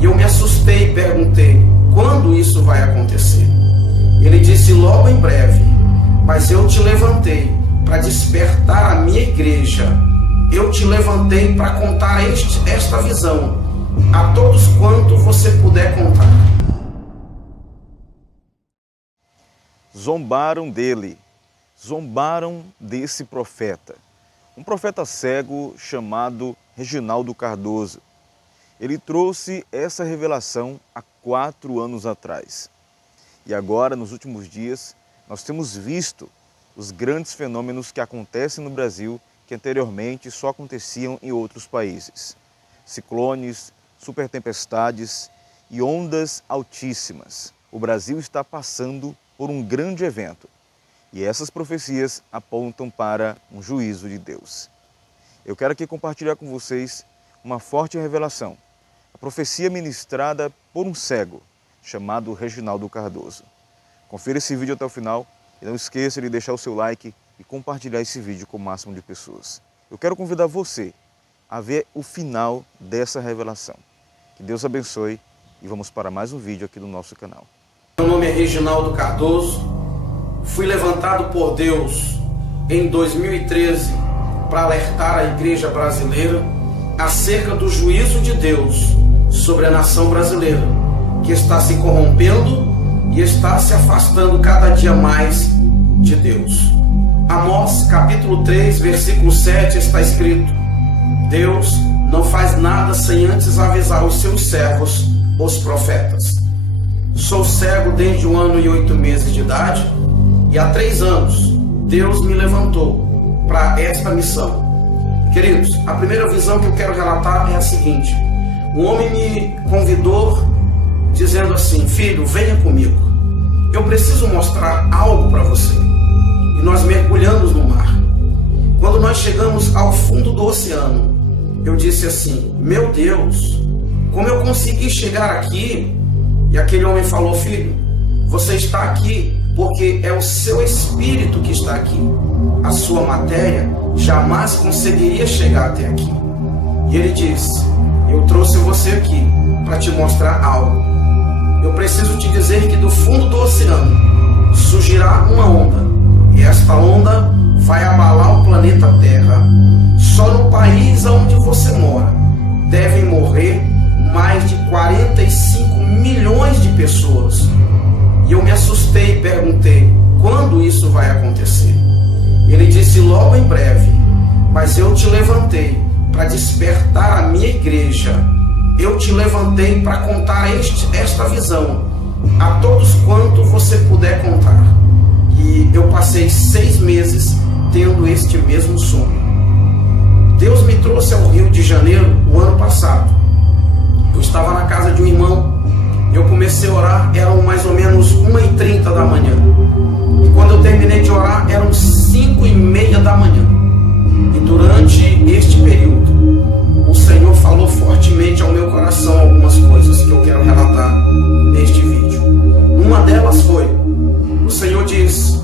E eu me assustei e perguntei: quando isso vai acontecer? Ele disse: logo em breve. Mas eu te levantei para despertar a minha igreja. Eu te levantei para contar esta visão a todos quanto você puder contar. Zombaram dele, zombaram desse profeta. Um profeta cego chamado Reginaldo Cardoso. Ele trouxe essa revelação há 4 anos atrás. E agora, nos últimos dias, nós temos visto os grandes fenômenos que acontecem no Brasil, que anteriormente só aconteciam em outros países. Ciclones, supertempestades e ondas altíssimas. O Brasil está passando por um grande evento. E essas profecias apontam para um juízo de Deus. Eu quero aqui compartilhar com vocês uma forte revelação. A profecia ministrada por um cego, chamado Reginaldo Cardoso. Confira esse vídeo até o final e não esqueça de deixar o seu like e compartilhar esse vídeo com o máximo de pessoas. Eu quero convidar você a ver o final dessa revelação. Que Deus abençoe e vamos para mais um vídeo aqui do nosso canal. Meu nome é Reginaldo Cardoso. Fui levantado por Deus em 2013 para alertar a igreja brasileira acerca do juízo de Deus sobre a nação brasileira, que está se corrompendo e está se afastando cada dia mais de Deus. Amós capítulo 3, versículo 7 está escrito: Deus não faz nada sem antes avisar os seus servos, os profetas. Sou cego desde 1 ano e 8 meses de idade e há 3 anos Deus me levantou para esta missão. Queridos, a primeira visão que eu quero relatar é a seguinte: um homem me convidou dizendo assim: filho, venha comigo, eu preciso mostrar algo para você. E nós mergulhamos no mar. Quando nós chegamos ao fundo do oceano, eu disse assim: meu Deus, como eu consegui chegar aqui? E aquele homem falou: filho, você está aqui porque é o seu espírito que está aqui. A sua matéria jamais conseguiria chegar até aqui. E ele disse: eu trouxe você aqui para te mostrar algo. Eu preciso te dizer que do fundo do oceano surgirá uma onda. E esta onda vai abalar o planeta Terra. Só no país onde você mora devem morrer mais de 45 milhões de pessoas. E eu me assustei e perguntei: quando isso vai acontecer? Ele disse: logo em breve. Mas eu te levantei para despertar a minha igreja. Eu te levantei para contar esta visão a todos quanto você puder contar. E eu passei 6 meses tendo este mesmo sonho. Deus me trouxe ao Rio de Janeiro o ano passado. Eu estava na casa de um irmão. Eu comecei a orar, eram mais ou menos 1h30 da manhã. E quando eu terminei de orar, eram 5h30 da manhã. E durante este período, o Senhor falou fortemente ao meu coração algumas coisas que eu quero relatar neste vídeo. Uma delas foi: o Senhor diz,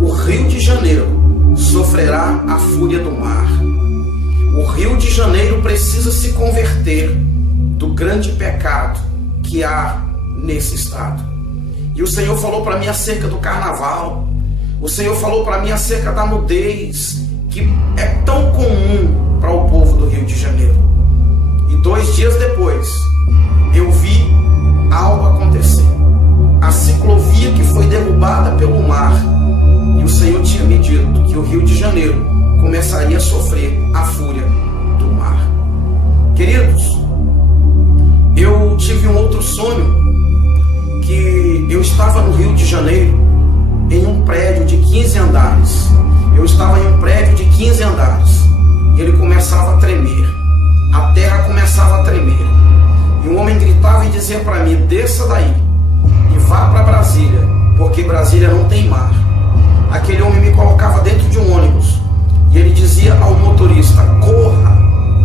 o Rio de Janeiro sofrerá a fúria do mar. O Rio de Janeiro precisa se converter do grande pecado que há nesse estado. E o Senhor falou para mim acerca do carnaval. O Senhor falou para mim acerca da nudez, que é tão comum para o povo do Rio de Janeiro. E 2 dias depois, eu vi algo acontecer. A ciclovia que foi derrubada pelo mar. E o Senhor tinha me dito que o Rio de Janeiro começaria a sofrer a fúria do mar. Queridos, eu tive um outro sonho, que eu estava no Rio de Janeiro, em um prédio de 15 andares. Eu estava em um prédio de 15 andares. E ele começava a tremer. A terra começava a tremer. E um homem gritava e dizia para mim: desça daí e vá para Brasília, porque Brasília não tem mar. Aquele homem me colocava dentro de um ônibus. E ele dizia ao motorista: corra,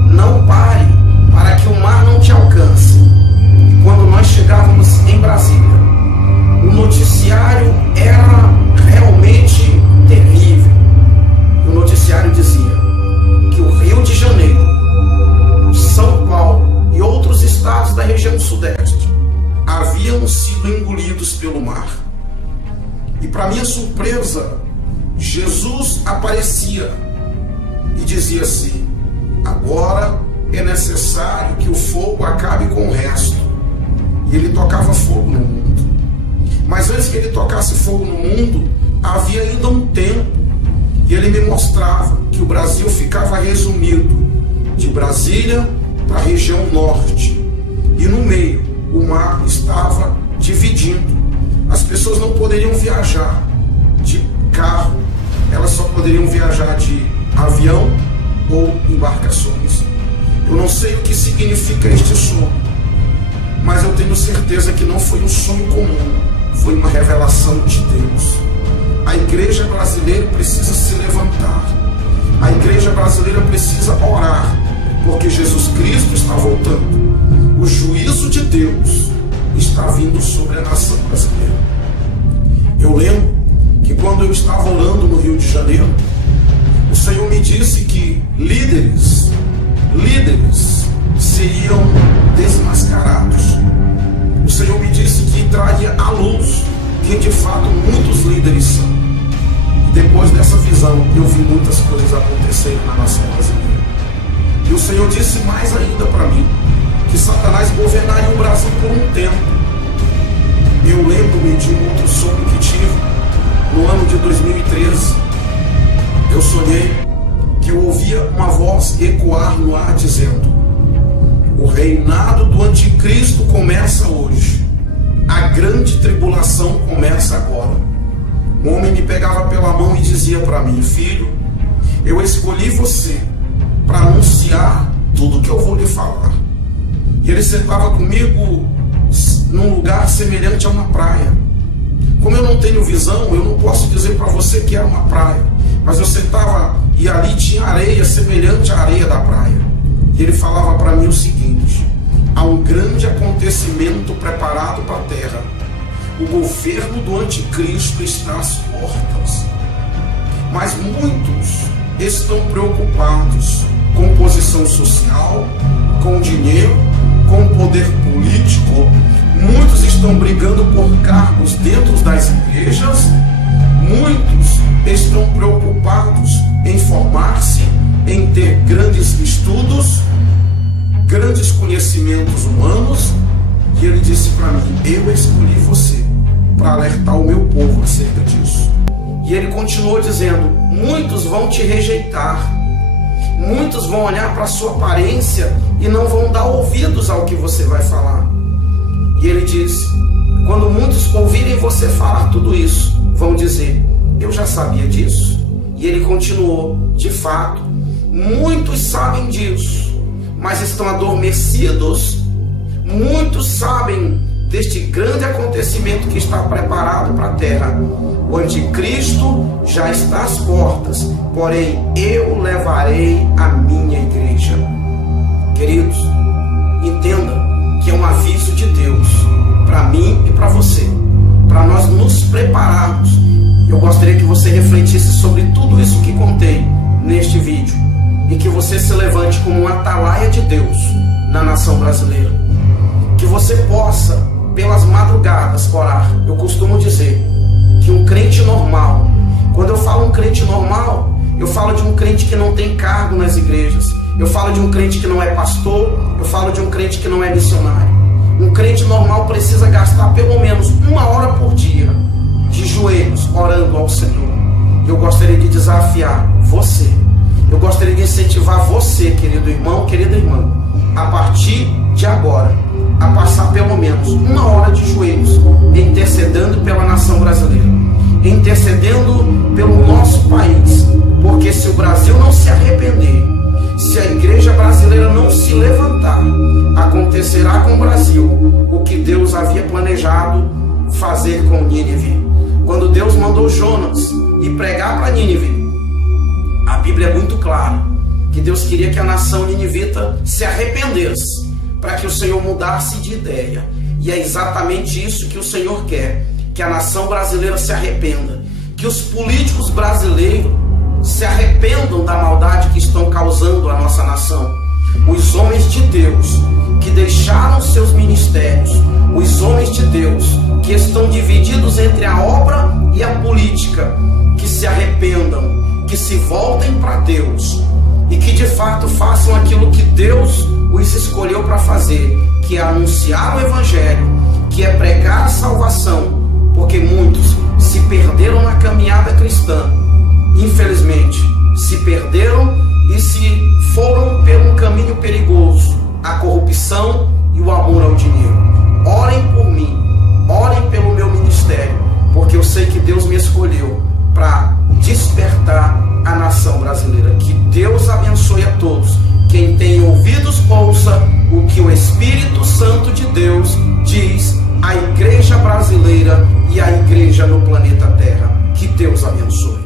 não pare, para que o mar não te alcance. E quando nós chegávamos em Brasília, o noticiário era realmente terrível. O noticiário dizia que o Rio de Janeiro, São Paulo e outros estados da sudeste haviam sido engolidos pelo mar. E para minha surpresa, Jesus aparecia e dizia assim: agora é necessário que o fogo acabe com o resto. E ele tocava fogo no mundo. Mas antes que ele tocasse fogo no mundo, havia ainda um tempo. E ele me mostrava que o Brasil ficava resumido de Brasília para a região norte. E no meio, o mar estava dividindo. As pessoas não poderiam viajar de carro, elas só poderiam viajar de avião ou embarcações. Eu não sei o que significa este sonho, mas eu tenho certeza que não foi um sonho comum, foi uma revelação de Deus. A igreja brasileira precisa se levantar, a igreja brasileira precisa orar, porque Jesus Cristo está voltando. O juízo de Deus está vindo sobre a nação brasileira. Eu lembro que quando eu estava orando no Rio de Janeiro, o Senhor me disse que líderes seriam desmascarados. O Senhor me disse que traria à luz quem de fato muitos líderes são. E depois dessa visão, eu vi muitas coisas acontecerem na nação brasileira. E o Senhor disse mais ainda para mim, que Satanás governaria o Brasil por um tempo. Eu lembro-me de um outro sonho que tive no ano de 2013. Eu sonhei que eu ouvia uma voz ecoar no ar dizendo: o reinado do anticristo começa hoje, a grande tribulação começa agora. Um homem me pegava pela mão e dizia para mim: filho, eu escolhi você para anunciar tudo que eu vou lhe falar. E ele sentava comigo num lugar semelhante a uma praia. Como eu não tenho visão, eu não posso dizer para você que era uma praia, mas eu sentava e ali tinha areia semelhante à areia da praia. E ele falava para mim o seguinte: há um grande acontecimento preparado para a terra. O governo do anticristo está às portas. Mas muitos estão preocupados com posição social, com dinheiro, com poder político. Muitos estão brigando por cargos dentro das igrejas. Muitos estão preocupados em formar-se, em ter grandes estudos, grandes conhecimentos humanos. E ele disse para mim: eu escolhi você para alertar o meu povo acerca disso. E ele continuou dizendo: muitos vão te rejeitar, muitos vão olhar para a sua aparência e não vão dar ouvidos ao que você vai falar. E ele disse: quando muitos ouvirem você falar tudo isso, vão dizer: eu já sabia disso. E ele continuou: de fato, muitos sabem disso, mas estão adormecidos. Muitos sabem deste grande acontecimento que está preparado para a terra. O anticristo já está às portas, porém eu levarei a minha igreja. Queridos, entenda que é um aviso de Deus para mim e para você, para nós nos prepararmos. Eu gostaria que você refletisse sobre tudo isso que contei neste vídeo e que você se levante como um atalaia de Deus na nação brasileira. Que você possa, pelas madrugadas, orar. Eu costumo dizer que um crente normal, quando eu falo um crente normal, eu falo de um crente que não tem cargo nas igrejas, eu falo de um crente que não é pastor, eu falo de um crente que não é missionário. Um crente normal precisa gastar pelo menos 1 hora por dia de joelhos orando ao Senhor. Eu gostaria de desafiar você, eu gostaria de incentivar você, querido irmão, querida irmã, a partir de agora, a passar pelo menos 1 hora de joelhos, intercedendo pela nação brasileira, intercedendo pelo nosso país, porque se o Brasil não se arrepender, se a igreja brasileira não se levantar, acontecerá com o Brasil o que Deus havia planejado fazer com Nínive. Quando Deus mandou Jonas ir pregar para Nínive, a Bíblia é muito clara que Deus queria que a nação ninivita se arrependesse, para que o Senhor mudasse de ideia. E é exatamente isso que o Senhor quer, que a nação brasileira se arrependa, que os políticos brasileiros se arrependam da maldade que estão causando à nossa nação. Os homens de Deus que deixaram seus ministérios Deus, que estão divididos entre a obra e a política, que se arrependam, que se voltem para Deus e que de fato façam aquilo que Deus os escolheu para fazer, que é anunciar o Evangelho, que é pregar a salvação, porque muitos se perderam na caminhada cristã, infelizmente se perderam e se foram por um caminho perigoso, a corrupção e o amor ao dinheiro. Orem por mim, orem pelo meu ministério, porque eu sei que Deus me escolheu para despertar a nação brasileira. Que Deus abençoe a todos. Quem tem ouvidos, ouça o que o Espírito Santo de Deus diz à igreja brasileira e à igreja no planeta Terra. Que Deus abençoe.